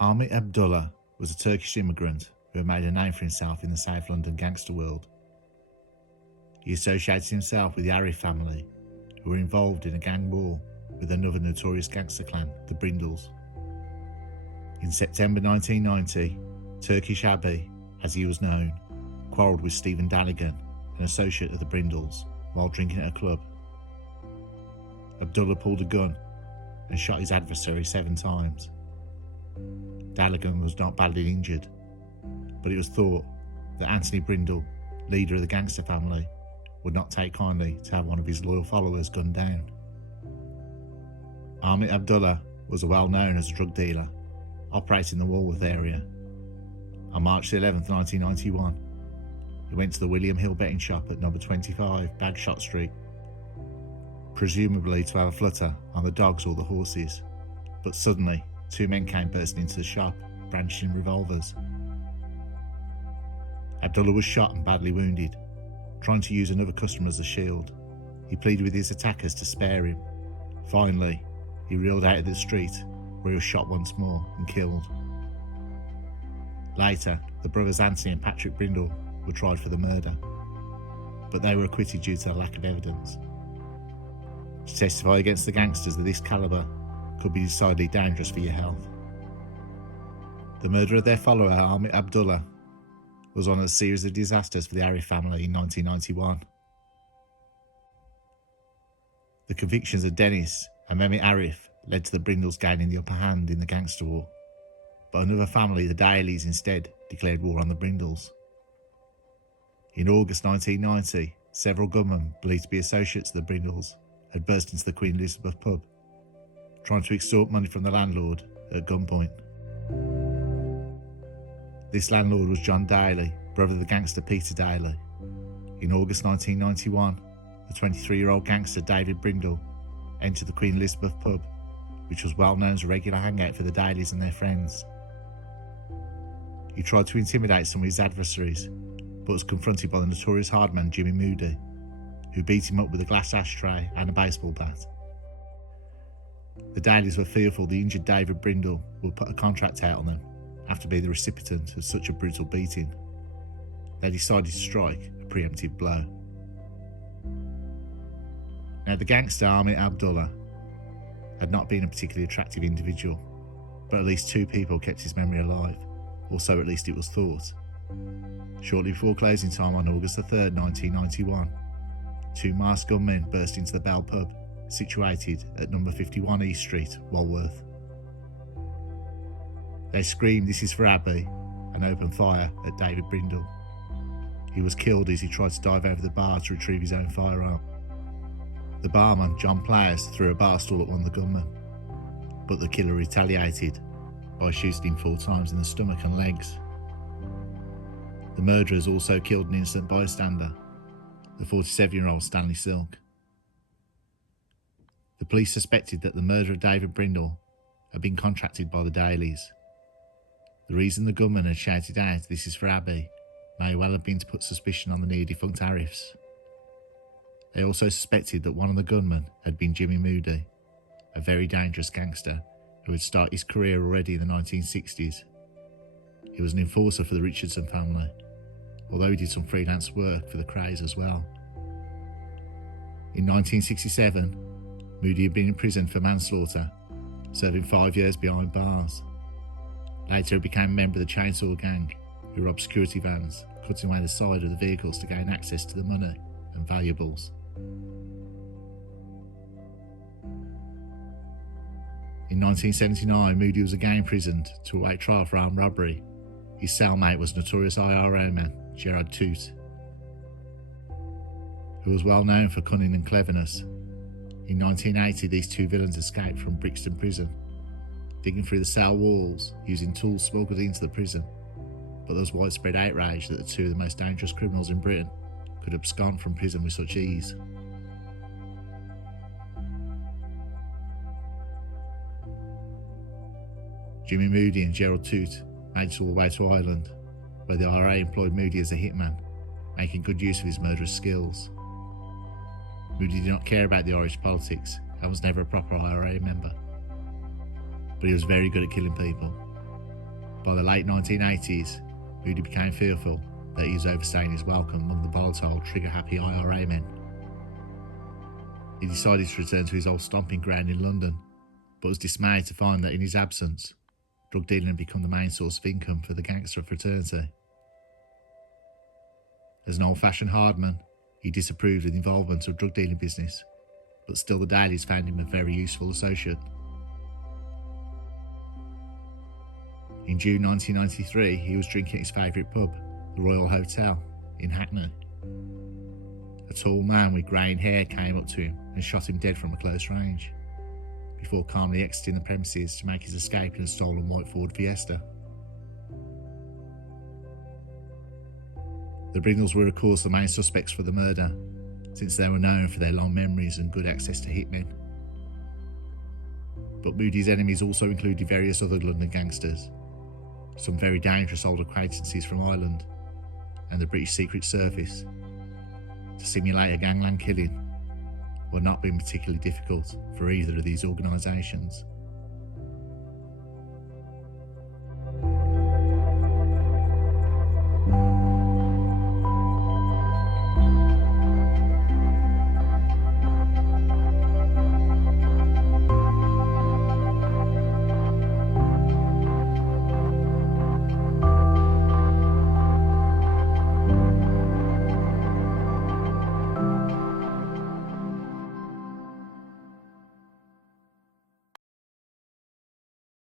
Ahmet Abdullah was a Turkish immigrant who had made a name for himself in the South London gangster world. He associated himself with the Arif family, who were involved in a gang war with another notorious gangster clan, the Brindles. In September 1990, Turkish Abi, as he was known, quarrelled with Stephen Daligan, an associate of the Brindles, while drinking at a club. Abdullah pulled a gun and shot his adversary 7 times. Daligan was not badly injured, but it was thought that Anthony Brindle, leader of the gangster family, would not take kindly to have one of his loyal followers gunned down. Ahmet Abdullah was well known as a drug dealer, operating in the Walworth area. On March 11, 1991, he went to the William Hill betting shop at number 25 Bagshot Street, presumably to have a flutter on the dogs or the horses, but suddenly 2 men came bursting into the shop, brandishing revolvers. Abdullah was shot and badly wounded, trying to use another customer as a shield. He pleaded with his attackers to spare him. Finally, he reeled out of the street, where he was shot once more and killed. Later, the brothers Anthony and Patrick Brindle were tried for the murder, but they were acquitted due to the lack of evidence. To testify against the gangsters of this calibre could be decidedly dangerous for your health. The murder of their follower, Ahmet Abdullah, was one of a series of disasters for the Arif family in 1991. The convictions of Dalys and Mehmet Arif led to the Brindles gaining the upper hand in the gangster war, but another family, the Dalys, instead declared war on the Brindles. In August 1990, several gunmen believed to be associates of the Brindles had burst into the Queen Elizabeth pub, trying to extort money from the landlord at gunpoint. This landlord was John Daly, brother of the gangster Peter Daly. In August 1991, the 23-year-old gangster David Brindle entered the Queen Elizabeth pub, which was well known as a regular hangout for the Dalys and their friends. He tried to intimidate some of his adversaries, but was confronted by the notorious hardman Jimmy Moody, who beat him up with a glass ashtray and a baseball bat. The Dalys were fearful the injured David Brindle would put a contract out on them after being the recipient of such a brutal beating. They decided to strike a preemptive blow. Now, the gangster Ahmet Abdullah had not been a particularly attractive individual, but at least 2 people kept his memory alive, or so at least it was thought. Shortly before closing time on August 3rd, 1991, 2 masked gunmen burst into the Bell pub, situated at number 51 East Street, Walworth. They screamed, "This is for Abby," and opened fire at David Brindle. He was killed as he tried to dive over the bar to retrieve his own firearm. The barman, John Players, threw a bar stool at one of the gunmen, but the killer retaliated by shooting him 4 times in the stomach and legs. The murderers also killed an innocent bystander, the 47-year-old Stanley Silk. The police suspected that the murder of David Brindle had been contracted by the Dalys. The reason the gunman had shouted out, "This is for Abby," may well have been to put suspicion on the near-defunct Arifs. They also suspected that one of the gunmen had been Jimmy Moody, a very dangerous gangster who had started his career already in the 1960s. He was an enforcer for the Richardson family, although he did some freelance work for the Krays as well. In 1967, Moody had been imprisoned for manslaughter, serving 5 years behind bars. Later he became a member of the Chainsaw Gang, who robbed security vans, cutting away the side of the vehicles to gain access to the money and valuables. In 1979, Moody was again imprisoned to await trial for armed robbery. His cellmate was notorious IRA man Gerard Toot, who was well known for cunning and cleverness. In 1980, these 2 villains escaped from Brixton Prison, digging through the cell walls using tools smuggled into the prison, but there was widespread outrage that the 2 of the most dangerous criminals in Britain could abscond from prison with such ease. Jimmy Moody and Gerald Toot made it all the way to Ireland, where the IRA employed Moody as a hitman, making good use of his murderous skills. Moody did not care about the Irish politics and was never a proper IRA member, but he was very good at killing people. By the late 1980s, Moody became fearful that he was overstaying his welcome among the volatile, trigger-happy IRA men. He decided to return to his old stomping ground in London, but was dismayed to find that in his absence, drug dealing had become the main source of income for the gangster fraternity. As an old-fashioned hardman, he disapproved of the involvement of drug dealing business, but still the Dalys found him a very useful associate. In June 1993, he was drinking at his favourite pub, the Royal Hotel, in Hackney. A tall man with greying hair came up to him and shot him dead from a close range, before calmly exiting the premises to make his escape in a stolen white Ford Fiesta. The Brindles were of course the main suspects for the murder, since they were known for their long memories and good access to hitmen. But Moody's enemies also included various other London gangsters, some very dangerous old acquaintances from Ireland, and the British Secret Service. To simulate a gangland killing would not be particularly difficult for either of these organisations.